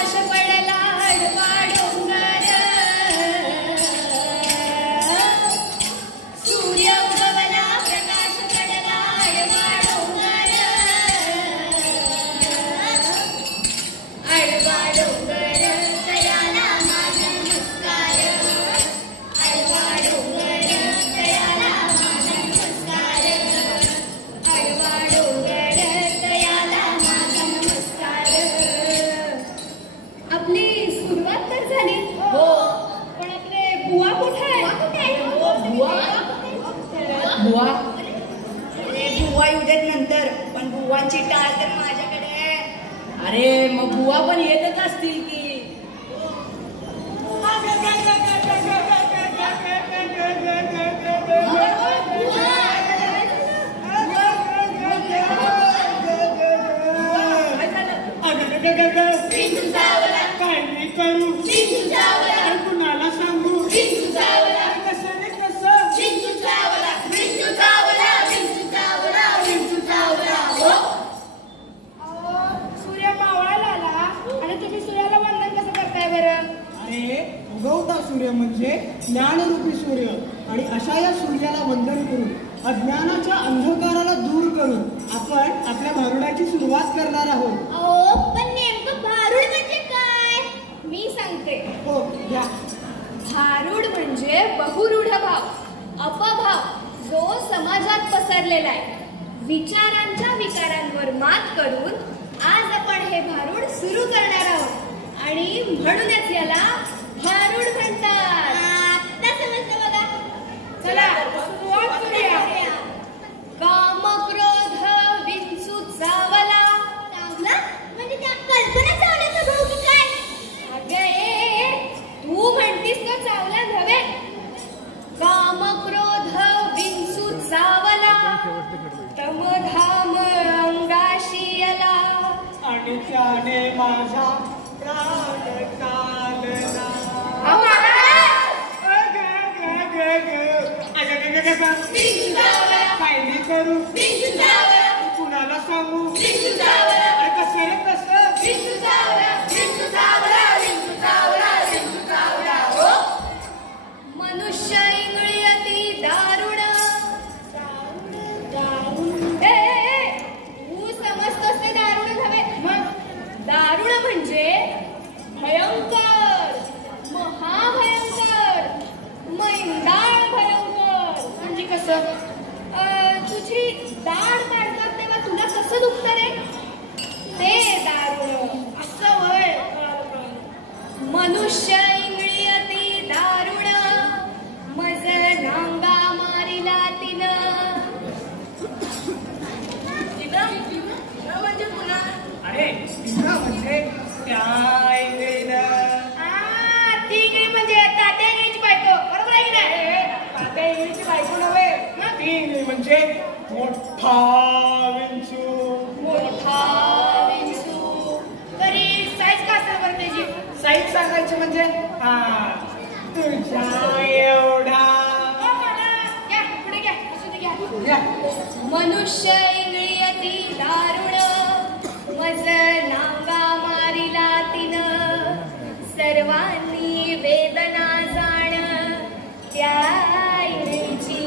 प्रकाश पडला आडवा डोंगर, सूर्य उगवला प्रकाश पडला आडवा डोंगर, आडवा डोंगर तयाला माझा नमस्कार, आडवा डोंगर तयाला माझा नमस्कार, आडवा डोंगर तयाला माझा नमस्कार. आपली सुरुवात तर झाली हो, पण आपले बुवा कुठे आहे? बुवा अरे बुवा येऊ देत नंतर, पण बुवांची टाळ तर माझ्याकडे आहे. अरे मग बुवा पण येतच असतील की. काय नाही करू, कुणाला सांगू, कसं रे कसं. सूर्य मावळायला आला आणि तुम्ही सूर्याला वंदन कसं करताय बरं? अरे उगवता सूर्य म्हणजे ज्ञानरूपी सूर्य, आणि अशा या सूर्याला वंदन करून अज्ञानाच्या अंधकाराला दूर करून आपण आपल्या भारुडाची सुरुवात करणार आहोत. पण नेमकं भारूड म्हणजे काय? मी सांगते. हो घ्या. भारूड म्हणजे बहुरूढ भाव, अपभाव जो समाजात पसरलेला आहे. विचारांच्या विकारांवर मात करून आज आपण हे भारूड सुरू करणार आहोत, आणि म्हणूनच याला भारूड म्हणतात. आता समजलं बघा. चला सुरुवात करूया. काम क्रोध विंचू चावला. चावला म्हणजे त्या कल्पना चावल्याचा भाऊ की काय? अगे तू म्हणतीस तो चावला नव्हे. काम क्रोध विंचू चावला, तम धाम अंगाशी आला, आणि त्याने माझा प्राण चालला. काय नाही करू, कुणाला सांगू, कसं रे कसं. मनुष्य इंगळी दारुण. तू समजतोस ते दारुण नव्हे. मग दारुण म्हणजे भयंकर, महाभयंकर, मैंदाळ भयंकर. म्हणजे कसं? तुझी दाढ काढतात तेव्हा तुला कसं दुखतं रे? ते दारुण असं वय. मनुष्य इंगळी अति दारुण, मज नांगा मारिला तिनं. म्हणजे पुन्हा अरे तिनं म्हणजे त्या ती इंगळी म्हणजे तात्या इंगळीची बायको. बरोबर आहे की नाही? तात्या इंगळीची बायको नव्हे, ती इंगळी म्हणजे मोठा विंचू. मोठा विंचू. तरी साईज का असेल बरं त्याची? साईज सांगायची म्हणजे हा तुझ्या एवढा. घ्या पुढे घ्या, असू दे घ्या. घ्या. मनुष्य इंगळी अति दारुण, मज नांगा मारिला तिनं. सर्वांनी वेदना जाण त्या इंगळीची.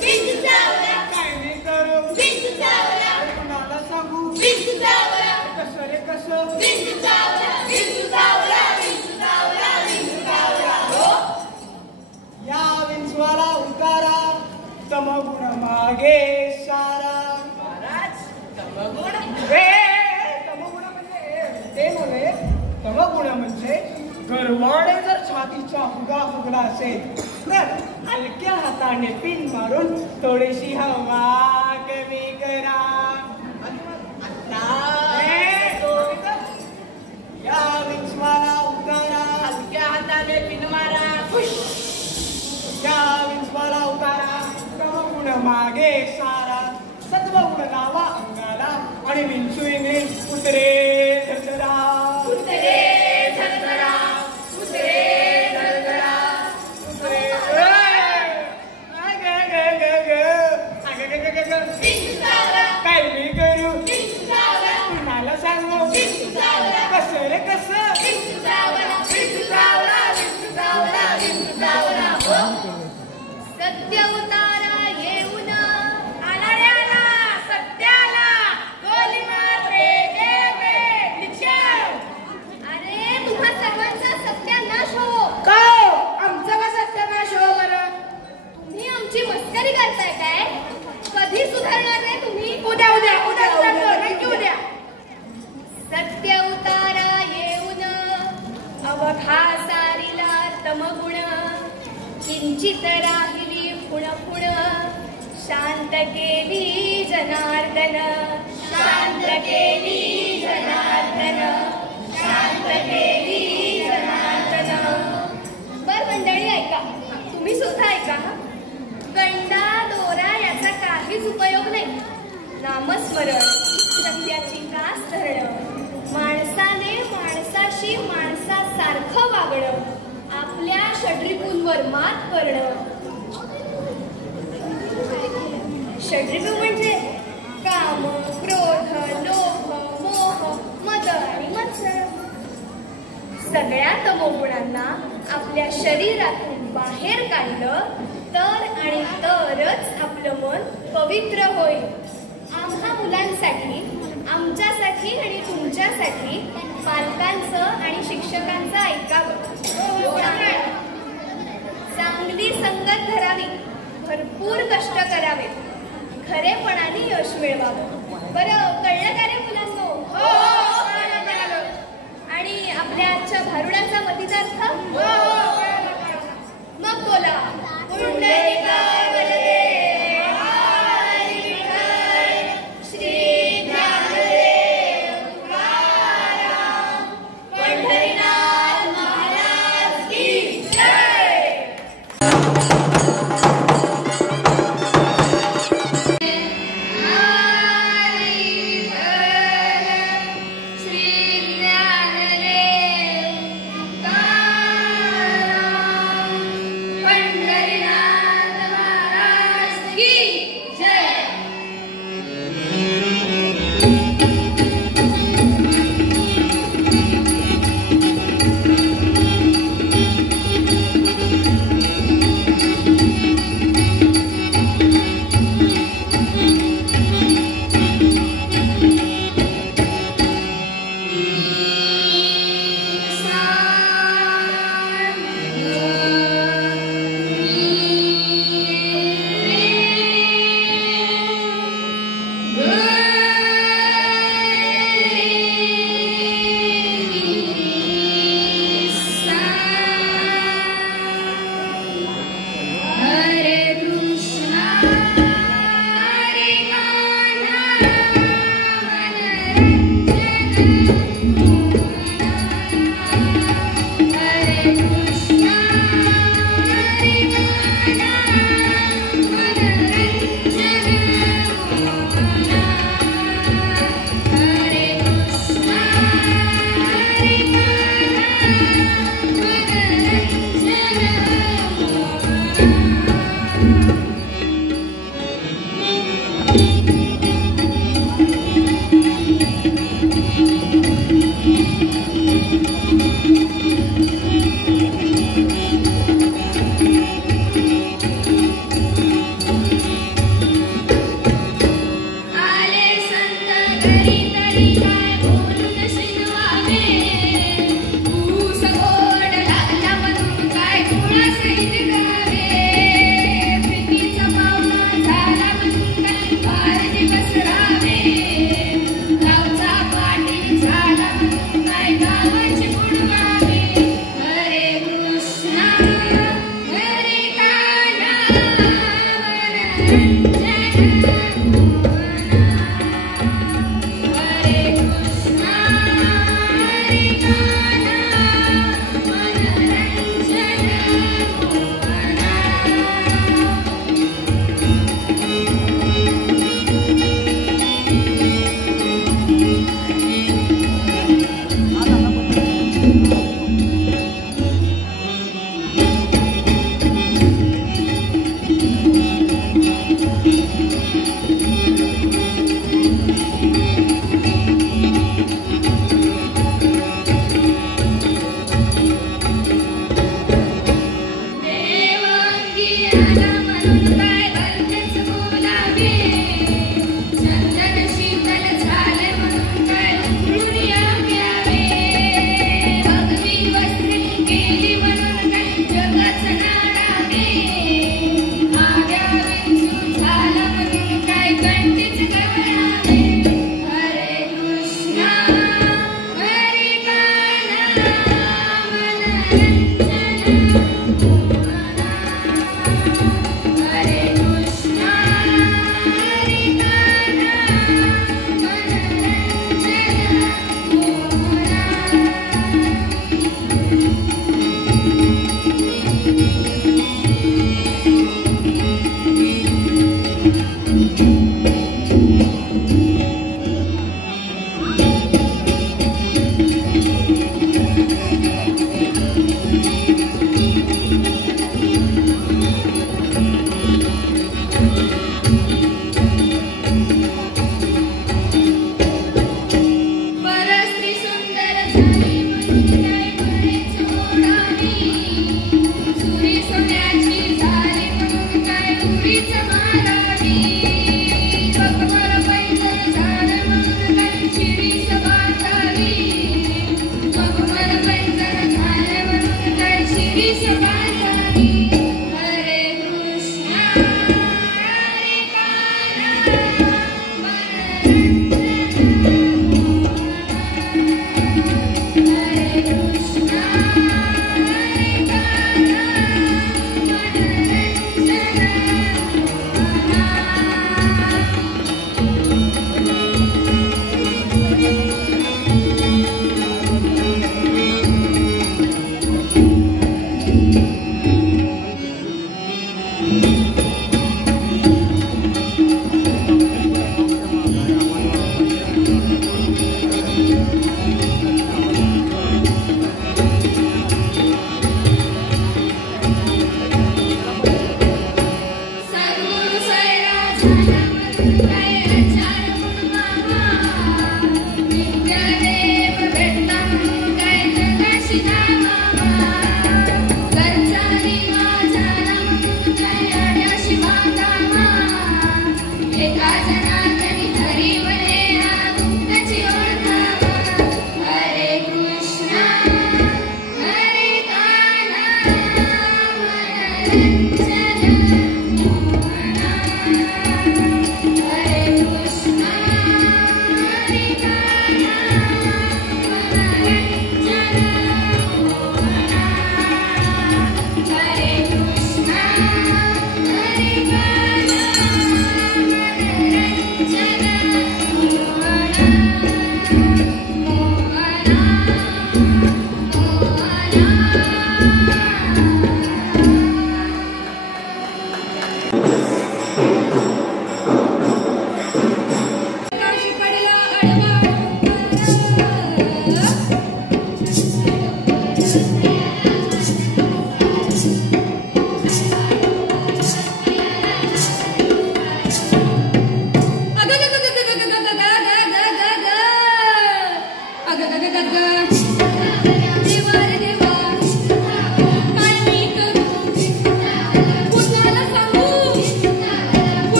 विंचू चावला, काय नाही करू, विंचू चावला, कुणाला सांगू, विंचू चावला, कसं रे कसं. विंचू चावला, विंचू चावला, विंचू चावला, विंचू चावला. हो. या विंचवाला उतारा, तमगुण मागे सारा. महाराज तमगुण. तमगुण म्हणजे ते नव्हे, तमगुण म्हणजे गरवाडे जर छातीचा फुगा फुगला असेल तर हलक्या हाताने पिन मारून थोडीशी हवा कमी करा. या विंचवाला उतारा, हलक्या हाताने पिन मारा. या विंचवाला उतारा, तमगुण मागे सारा, सत्वगुण लावा अंगाला, आणि विंचू इंगळी उतरे झरझरा. उतरे झरझरा, उतरे झरझरा, उतरे. विंचू चावला, काय मी केली जनार्दन, शांत केली जनार्दन, शांत केली जनार्दन. बर मंडळी ऐका, तुम्ही सुद्धा ऐका. गंडा दोरा याचा काहीच उपयोग नाही. नामस्मरण, सत्याची कास धरणं, माणसाने माणसाशी माणसासारखं वागणं, आपल्या षड्रिपूंवर मात करणं. षड्रिपू म्हणजे काम, क्रोध, लोभ, मोह, मद आणि मत्सर. सगळ्या तमोगुणांना आपल्या शरीरातून बाहेर काढलं तर आणि तरच आपलं मन पवित्र होईल. आम्हा मुलांसाठी, आमच्यासाठी आणि तुमच्यासाठी पालकांचं आणि शिक्षकांचं ऐकावं. चांगली संगत धरावी, भरपूर कष्ट करावे, खरेपणाने यश मिळवावं. बरं कळलं का रे मुलांनो? आणि आपल्या आजच्या भारुडाचा मतितार्थ मग बोला. पुंडलिका वरदे हरी विठ्ठल, श्री ज्ञानदेव तुकाराम, पंढरीनाथ महाराज की जय. झाला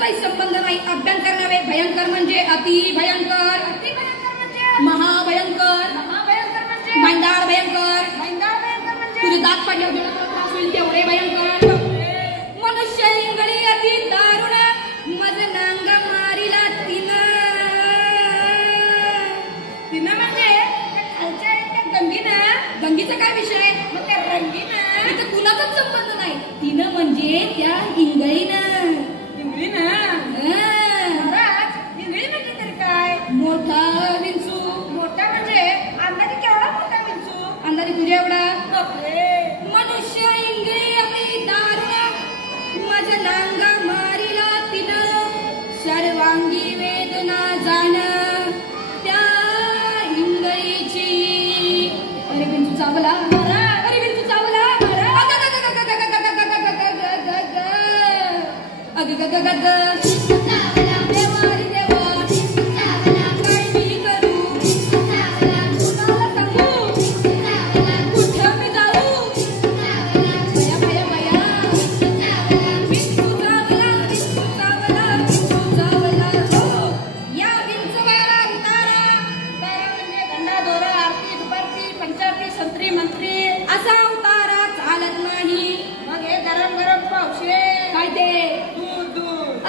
काही संबंध नाही. अभ्यंकर नव्हे, भयंकर म्हणजे अति भयंकर. अति भयंकर म्हणजे महाभयंकर. महाभयंकर म्हणजे मैंदाळ भयंकर. मैंदाळ भयंकर म्हणजे तुझे दात पडल्यावर जेवढा त्रास होईल तेवढे भयंकर. मनुष्य इंगळी अति दारुण मज नांग मारिला तिनं म्हणजे खालच्या त्या गंगीनं. गंगीचा काय विषय? मग त्या रंगीनं तिथं कुणाचाच संबंध नाही. तिनं म्हणजे त्या इंगळीनं. मोठा विंचू. मोठा म्हणजे अंदाजे केवढा मोठा विंचू? अंदाजे तुझ्या एवढा. मनुष्य इंगळी अति दारुण मज नांग मारिला तिनं सर्वांगी वेदना जाण त्या इंगळीची. अरे विंचू चावला. अरे विंचू चावला.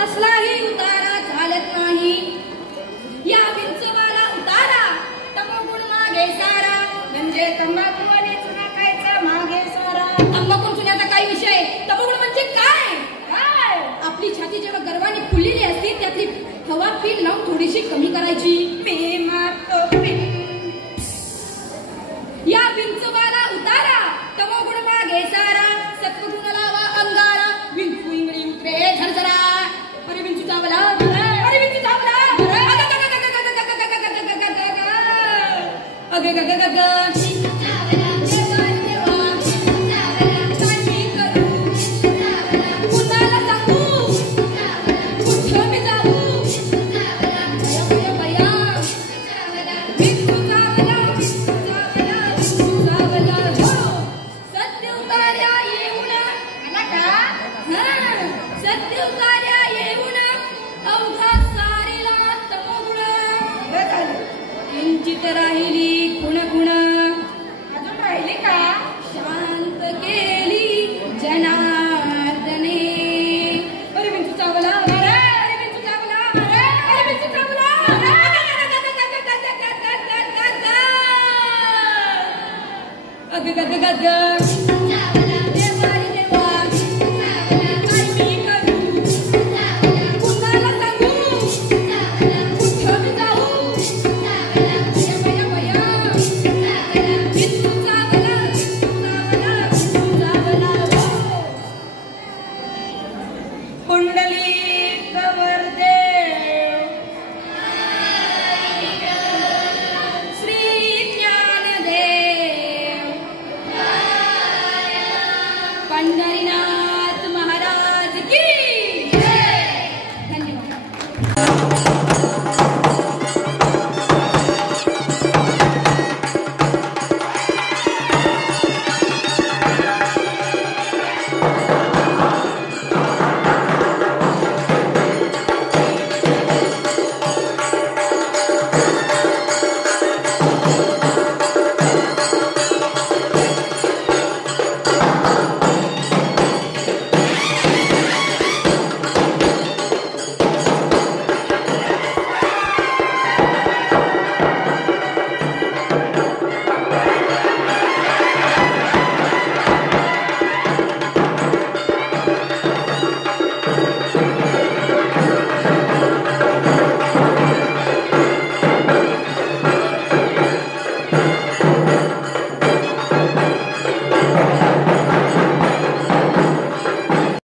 असलाही उतारा चालत नाही. या विंचवाला उतारा तमोगुण मागे सारा. म्हणजे तंबाखू आणि चुना खायचा मागे सारा. तंबाखू चुन्याचा काही विषय? तमोगुण म्हणजे काय? काय आपली छाती जेव्हा गर्वाने फुललेली असते त्यातली हवा पिन लावून थोडीशी कमी करायची. मी मारतो पिन. या विंचवाला उतारा तमोगुण मागे सारा. सत्वगुण लावा अंगाला विंचू इंगळी उतरे झरझरा. अरे विंचू चावला. अरे विंचू चावला. अग ग ग ग सत्य पुंडलिक वरदेव श्री ज्ञानदेव पंढरीनाथ महाराज की जय. धन्यवाद.